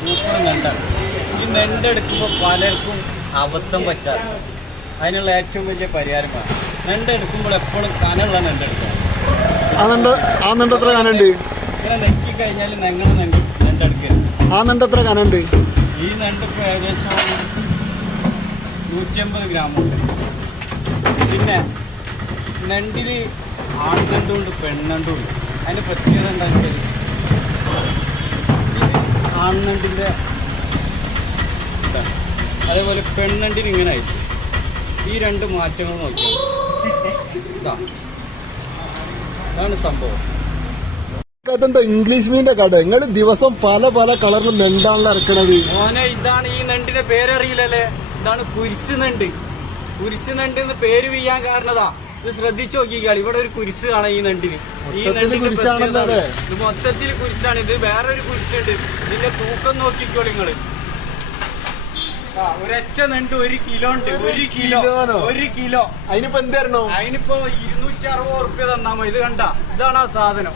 Super നെണ്ടാണ് ഈ നെണ്ടെടുക്കുമ്പോൾ പലർക്കും അബദ്ധം പറ്റാറ് അതിനുള്ള ഏറ്റവും വലിയ പരിഹാരമാണ് നെണ്ടെടുക്കുമ്പോൾ എപ്പോഴും കനുള്ള നെണ്ടെടുക്കണം ആ നെണ്ട് എത്ര കനുണ്ട് ഇങ്ങനെ നെക്കി കഴിഞ്ഞാൽ ഞങ്ങൾ നെണ്ട് നെണ്ടെടുക്കരുത് ആ നെണ്ട് എത്ര കനുണ്ട് ഈ നെണ്ട് ഇപ്പോൾ ഏകദേശം നൂറ്റമ്പത് ഗ്രാമുണ്ട് പിന്നെ നെണ്ടിൽ ആൺനെണ്ടും ഉണ്ട് പെണ്ണെണ്ടും ഉണ്ട്. അതിന്റെ പ്രത്യേകത എന്താണെന്ന് വെച്ചാൽ ആൺനെണ്ടിന്റെ അതേപോലെ പെണ്ണണ്ടിന് ഇങ്ങനെ ആയിട്ട്. ഈ രണ്ട് മാറ്റങ്ങൾ നോക്കിയാൽ അതാണ് സംഭവം. അതെന്താ ഇംഗ്ലീഷ് മീനിന്റെ കട നിങ്ങൾ ദിവസം പല പല കളറിൽ നെണ്ടാണല്ലോ ഇറക്കണത്. മോനെ ഇതാണ് ഈ നെണ്ടിന്റെ പേരറിയില്ലല്ലേ? ഇതാണ് കുരിശ് നെണ്ട്. കുരിശ് നെണ്ട് എന്ന് പേര് വീയാൻ കാരണതാ. ഇത് ശ്രദ്ധിച്ചു നോക്കിക്കാൾ ഇവിടെ ഒരു കുരിശ് കാണാം ഈ നെണ്ടിന്. ഈ പ്രത്യേകത. ഇത് മൊത്തത്തിൽ കുരിശാണ്. ഇത് വേറൊരു കുരിശുണ്ട്. ഇതിന്റെ തൂക്കം നോക്കിക്കോളി നിങ്ങൾ. ആ, ഒരൊറ്റ നെണ്ട് ഒരു കിലോ ഉണ്ട്. ഒരു ഒരു കിലോ? ഒരു കിലോ. അതിനിപ്പോ എന്തായിരുന്നു അതിനിപ്പോ ഇരുന്നൂറ്റി അറുപത് ഉറുപ്പ്യ തന്നാ മതി. ഇത് കണ്ട. ഇതാണ് ആ സാധനം.